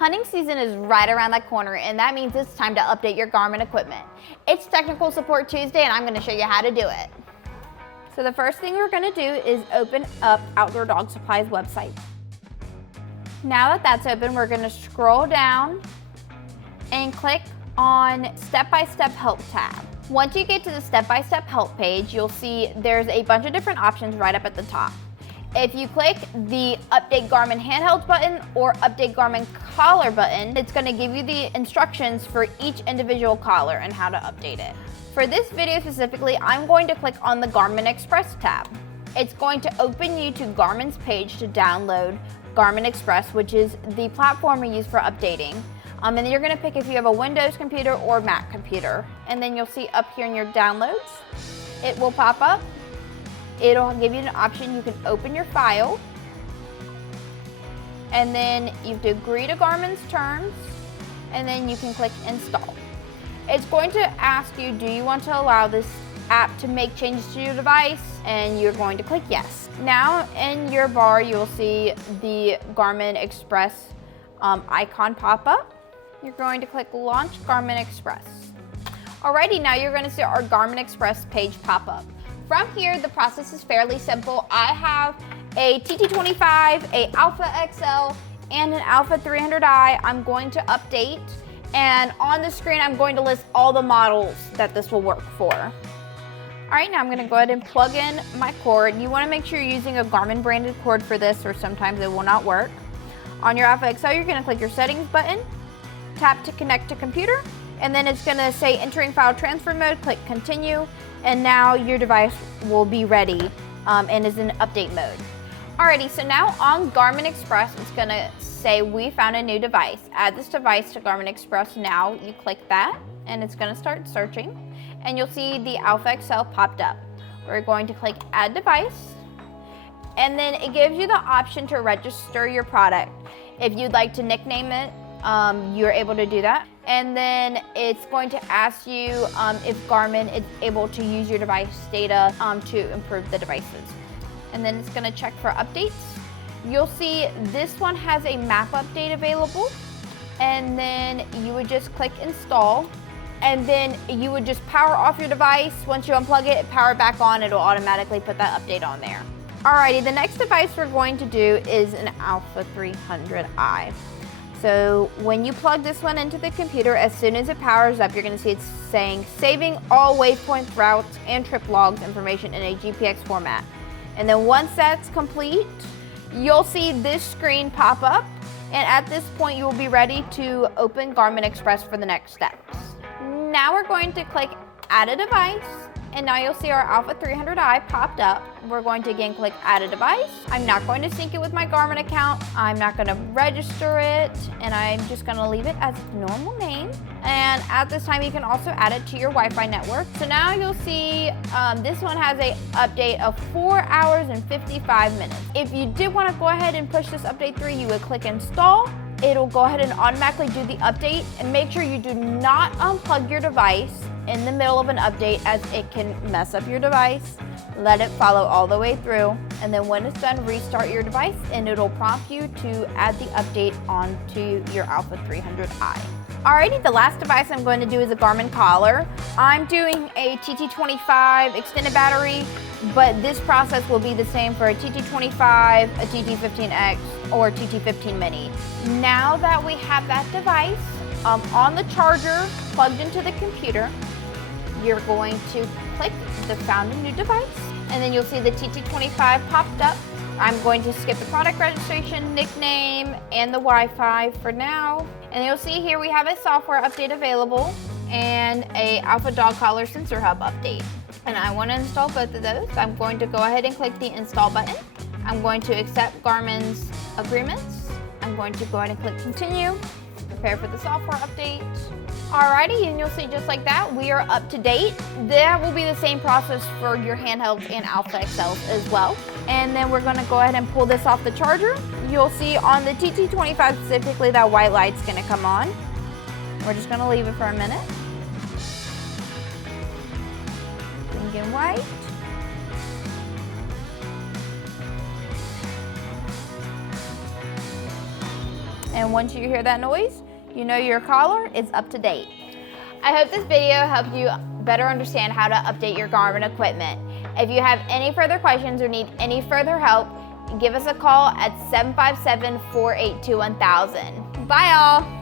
Hunting season is right around that corner, and that means it's time to update your Garmin equipment. It's Technical Support Tuesday, and I'm going to show you how to do it. So the first thing we're going to do is open up Outdoor Dog Supply's website. Now that that's open, we're going to scroll down and click on Step-by-Step Help tab. Once you get to the Step-by-Step Help page, you'll see there's a bunch of different options right up at the top. If you click the Update Garmin Handhelds button or Update Garmin Collar button, it's going to give you the instructions for each individual collar and how to update it. For this video specifically, I'm going to click on the Garmin Express tab. It's going to open you to Garmin's page to download Garmin Express, which is the platform we use for updating. And then you're going to pick if you have a Windows computer or Mac computer. And then you'll see up here in your downloads, it will pop up. It'll give you an option, you can open your file, and then you have to agree to Garmin's terms, and then you can click install. It's going to ask you, do you want to allow this app to make changes to your device? And you're going to click yes. Now in your bar, you'll see the Garmin Express icon pop up. You're going to click launch Garmin Express. Alrighty, now you're going to see our Garmin Express page pop up. From here, the process is fairly simple. I have a TT15, a Alpha XL, and an Alpha 300i I'm going to update. And on the screen, I'm going to list all the models that this will work for. All right, now I'm gonna go ahead and plug in my cord. You wanna make sure you're using a Garmin branded cord for this, or sometimes it will not work. On your Alpha XL, you're gonna click your settings button, tap to connect to computer, and then it's gonna say entering file transfer mode, click continue, and now your device will be ready and is in update mode. Alrighty, so now on Garmin Express, it's gonna say we found a new device. Add this device to Garmin Express now. You click that, and it's gonna start searching, and you'll see the Alpha XL popped up. We're going to click add device, and then it gives you the option to register your product. If you'd like to nickname it, you're able to do that. And then it's going to ask you if Garmin is able to use your device data to improve the devices. And then it's going to check for updates. You'll see this one has a map update available, and then you would just click install, and then you would just power off your device. Once you unplug it, power it back on, it'll automatically put that update on there. Alrighty, the next device we're going to do is an Alpha 300i. So when you plug this one into the computer, as soon as it powers up, you're going to see it's saying saving all waypoints, routes, and trip logs information in a GPX format. And then once that's complete, you'll see this screen pop up, and at this point you will be ready to open Garmin Express for the next steps. Now we're going to click add a device, and now you'll see our Alpha 300i popped up. We're going to again click add a device. I'm not going to sync it with my Garmin account. I'm not going to register it, and I'm just going to leave it as its normal name. And at this time, you can also add it to your Wi-Fi network. So now you'll see this one has a update of 4 hours and 55 minutes. If you did want to go ahead and push this update through, you would click install. It'll go ahead and automatically do the update, and make sure you do not unplug your device in the middle of an update, as it can mess up your device. Let it follow all the way through, and then when it's done, restart your device, and it'll prompt you to add the update onto your Alpha 300i. Alrighty, the last device I'm going to do is a Garmin collar. I'm doing a TT25 extended battery, but this process will be the same for a TT25, a TT15X, or TT15 mini. Now that we have that device on the charger plugged into the computer, you're going to click the found a new device, and then you'll see the TT25 popped up. I'm going to skip the product registration, nickname, and the Wi-Fi for now. And you'll see here we have a software update available and a Alpha Dog Collar Sensor Hub update. And I want to install both of those. I'm going to go ahead and click the install button. I'm going to accept Garmin's agreements. I'm going to go ahead and click continue, prepare for the software update. Alrighty, and you'll see just like that, we are up to date. That will be the same process for your handhelds and Alpha XLs as well. And then we're gonna go ahead and pull this off the charger. You'll see on the TT25 specifically, that white light's gonna come on. We're just gonna leave it for a minute. Pink and white. And once you hear that noise, you know your collar is up to date. I hope this video helped you better understand how to update your Garmin equipment. If you have any further questions or need any further help, give us a call at 757-482-1000. Bye all!